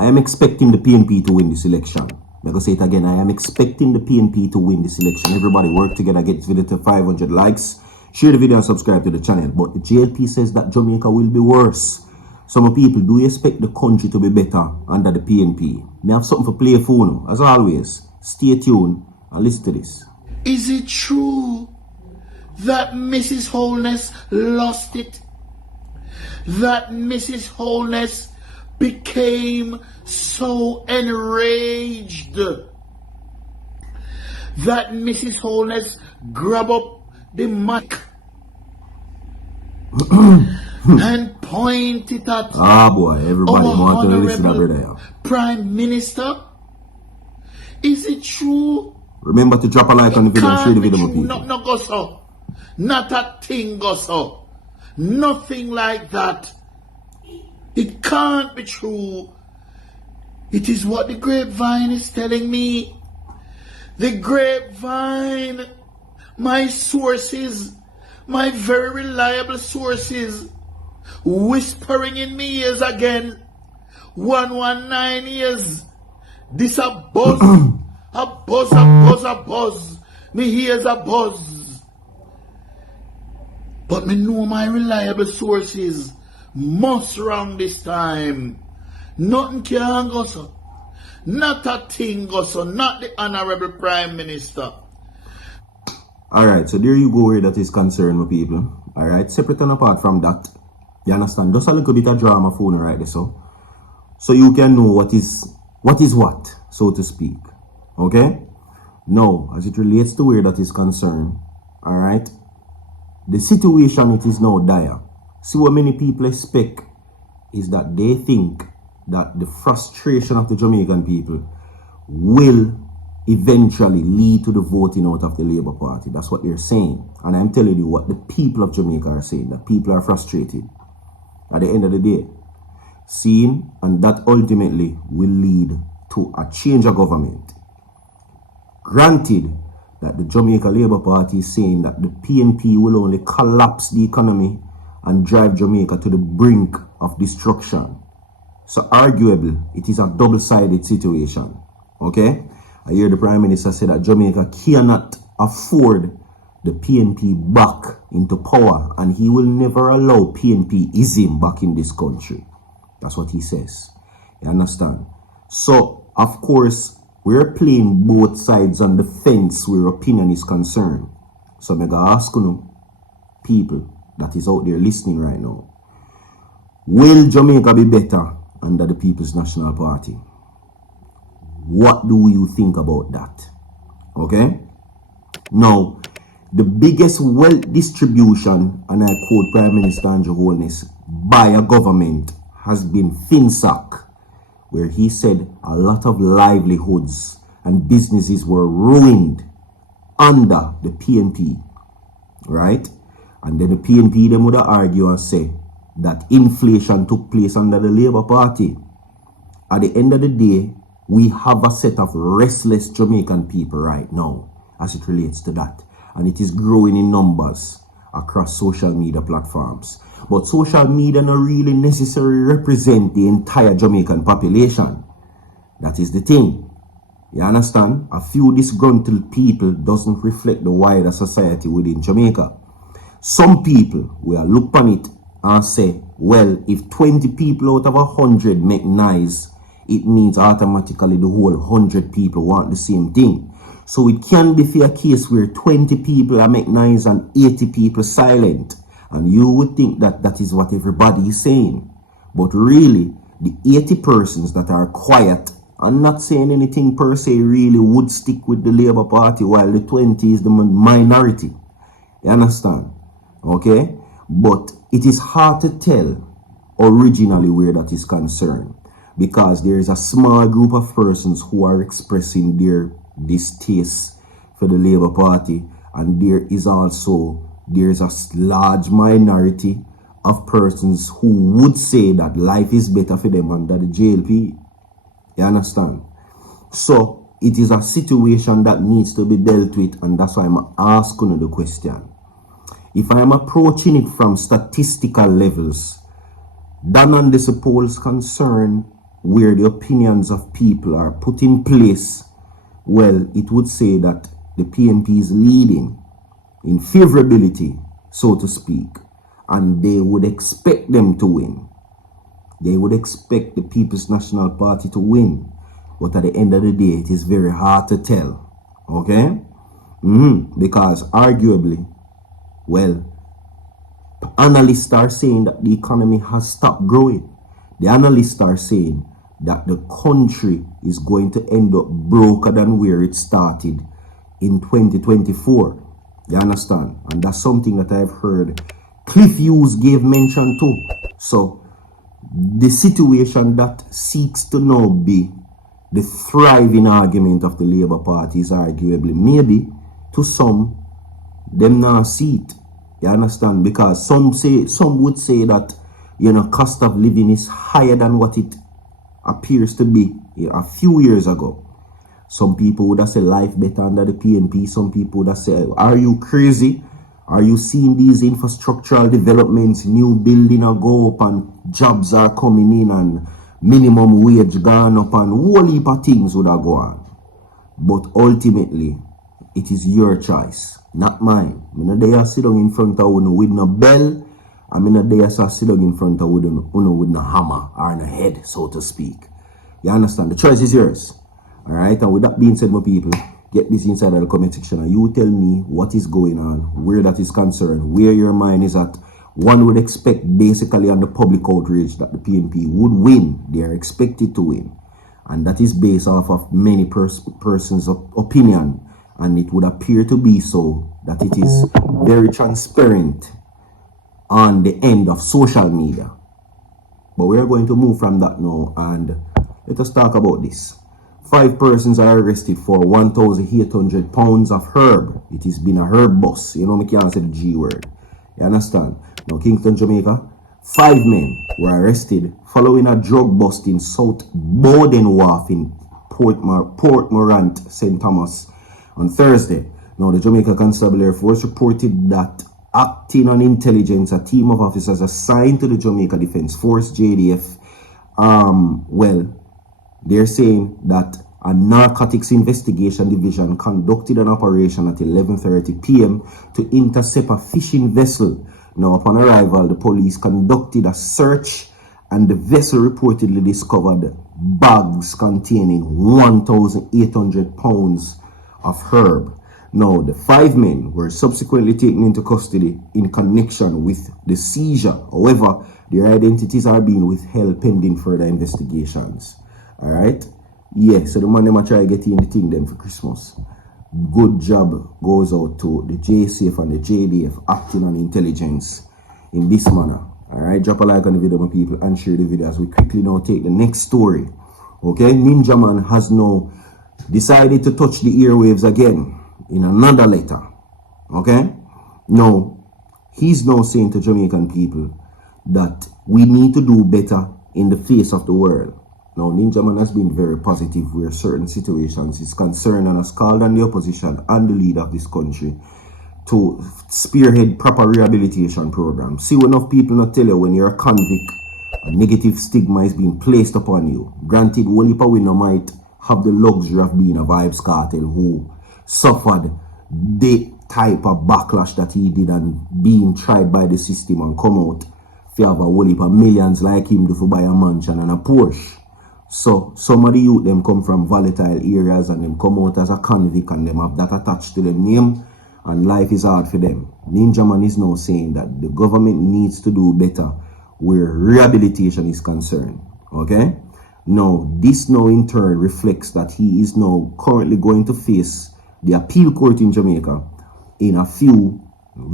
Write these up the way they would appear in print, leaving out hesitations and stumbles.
I am expecting the PNP to win this election. I'm going to say it again. I am expecting the PNP to win this election. Everybody work together, get this video to 500 likes. Share the video and subscribe to the channel. But the JLP says that Jamaica will be worse. Some people, do you expect the country to be better under the PNP? May have something for play for you. As always, stay tuned and listen to this. Is it true that Mrs. Holness lost it? That Mrs. Holness became so enraged that Mrs. Holness grabbed up the mic and pointed at everybody want to listen to brother. Prime Minister? Is it true? Remember to drop a like on the video and share the video with people. Not go so. Not a thing go so. Nothing like that. It can't be true. It is what the grapevine is telling me. The grapevine, my sources, my very reliable sources, whispering in me ears again. 119 years. This a buzz. A buzz, a buzz, a buzz. Me hears a buzz. But me know my reliable sources must wrong this time. Nothing can go so. Not a thing go so. Not the Honorable Prime Minister. Alright, so there you go where that is concerned, my people. Alright, separate and apart from that. You understand? Just a little bit of drama for you right there, so you can know what is what, so to speak. Okay? Now, as it relates to where that is concerned, alright, the situation it is now dire. See what many people expect is that they think that the frustration of the Jamaican people will eventually lead to the voting out of the Labour Party. That's what they're saying. And I'm telling you what the people of Jamaica are saying, that people are frustrated at the end of the day. Seeing, and that ultimately will lead to a change of government. Granted that the Jamaica Labour Party is saying that the PNP will only collapse the economy and drive Jamaica to the brink of destruction. So arguably, it is a double-sided situation. Okay? I hear the Prime Minister say that Jamaica cannot afford the PNP back into power, and he will never allow PNP-ism back in this country. That's what he says. You understand? So, of course, we're playing both sides on the fence where opinion is concerned. So I'm going to ask you, people that is out there listening right now, will Jamaica be better under the People's National Party? What do you think about that? Okay? Now, the biggest wealth distribution, and I quote Prime Minister Holness, by a government has been FinSac, where he said a lot of livelihoods and businesses were ruined under the PNP, right? And then the PNP, them would argue and say that inflation took place under the Labour Party. At the end of the day, we have a set of restless Jamaican people right now as it relates to that. And it is growing in numbers across social media platforms. But social media not really necessarily represent the entire Jamaican population. That is the thing. You understand? A few disgruntled people doesn't reflect the wider society within Jamaica. Some people will look on it and say, well, if 20 people out of 100 make nice, it means automatically the whole 100 people want the same thing. So it can be for a case where 20 people are make nice and 80 people silent. And you would think that that is what everybody is saying. But really, the 80 persons that are quiet and not saying anything per se really would stick with the Labour Party, while the 20 is the minority. You understand? Okay? But it is hard to tell originally where that is concerned, because there is a small group of persons who are expressing their distaste for the Labour Party, and there is a large minority of persons who would say that life is better for them under the JLP. You understand? So it is a situation that needs to be dealt with, and that's why I'm asking you the question. If I am approaching it from statistical levels, then on this polls concern, where the opinions of people are put in place, well, it would say that the PNP is leading in favorability, so to speak, and they would expect them to win. They would expect the People's National Party to win, but at the end of the day, it is very hard to tell, okay? Because arguably, well, analysts are saying that the economy has stopped growing. The analysts are saying that the country is going to end up broker than where it started in 2024. You understand? And that's something that I've heard Cliff Hughes gave mention to. So the situation that seeks to now be the thriving argument of the Labour Party is arguably, maybe to some, them not see it. You understand? Because some would say that, you know, cost of living is higher than what it appears to be a few years ago. Some people would have said life better under the PNP. Some people would have said, are you crazy? Are you seeing these infrastructural developments, new building are go up and jobs are coming in and minimum wage gone up and whole heap of things would have gone. But ultimately, it is your choice, not mine. I'm not there sit down in front of you with no bell. I'm not there sit down in front of you with no hammer or no head, so to speak. You understand? The choice is yours. Alright, and with that being said, my people, get this inside of the comment section and you tell me what is going on, where that is concerned, where your mind is at. One would expect basically on the public outrage that the PNP would win. They are expected to win. And that is based off of many persons' opinion. And it would appear to be so that it is very transparent on the end of social media. But we are going to move from that now and let us talk about this. 5 persons are arrested for 1,800 pounds of herb. It has been a herb bust. You know, me can't say the G word. You understand? Now, Kingston, Jamaica, 5 men were arrested following a drug bust in South Bowden Wharf in Port Morant, St. Thomas on Thursday. Now, the Jamaica Constabulary Air Force reported that acting on intelligence, a team of officers assigned to the Jamaica Defence Force, JDF, well, they're saying that a narcotics investigation division conducted an operation at 11:30 p.m. to intercept a fishing vessel. Now, upon arrival, the police conducted a search and the vessel reportedly discovered bags containing 1,800 pounds of herb. Now, the 5 men were subsequently taken into custody in connection with the seizure. However, their identities are being withheld pending further investigations. Alright? Yeah, so the man them try to get in the thing them for Christmas. Good job goes out to the JCF and the JDF acting on intelligence in this manner. Alright, drop a like on the video, my people, and share the video as we quickly now take the next story. Okay, Ninjaman has now decided to touch the airwaves again in another letter. Okay? Now, he's now saying to Jamaican people that we need to do better in the face of the world. Now, Ninjaman has been very positive where certain situations is concerned and has called on the opposition and the leader of this country to spearhead proper rehabilitation programs. See, enough people not tell you when you're a convict, a negative stigma is being placed upon you. Granted, Wolipa Winner might have the luxury of being a vibes cartel who suffered the type of backlash that he did and being tried by the system and come out. If you have a Wolipa millions like him do for buy a mansion and a Porsche. So, some of the youth, them come from volatile areas and them come out as a convict and them have that attached to their name and life is hard for them. Ninjaman is now saying that the government needs to do better where rehabilitation is concerned. Okay? Now, this now in turn reflects that he is now currently going to face the appeal court in Jamaica in a few.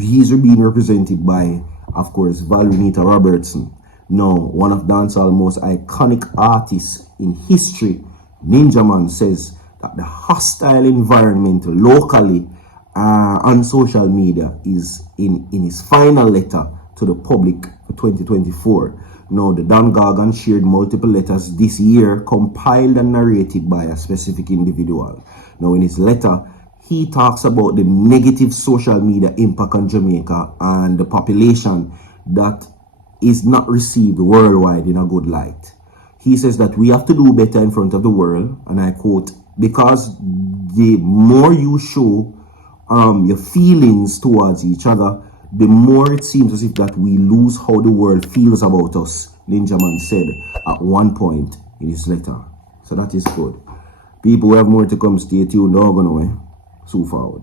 He's being represented by, of course, Valunita Robertson. Now, one of dancehall's most iconic artists in history, Ninjaman, says that the hostile environment locally on social media is in his final letter to the public for 2024. Now, the Don Gargan shared multiple letters this year compiled and narrated by a specific individual. Now, in his letter, he talks about the negative social media impact on Jamaica and the population that is not received worldwide in a good light. He says that we have to do better in front of the world, and I quote, because the more you show your feelings towards each other, the more it seems as if that we lose how the world feels about us, Ninjaman said at one point in his letter. So that is good. People, we have more to come. Stay tuned. Don't go nowhere. So forward.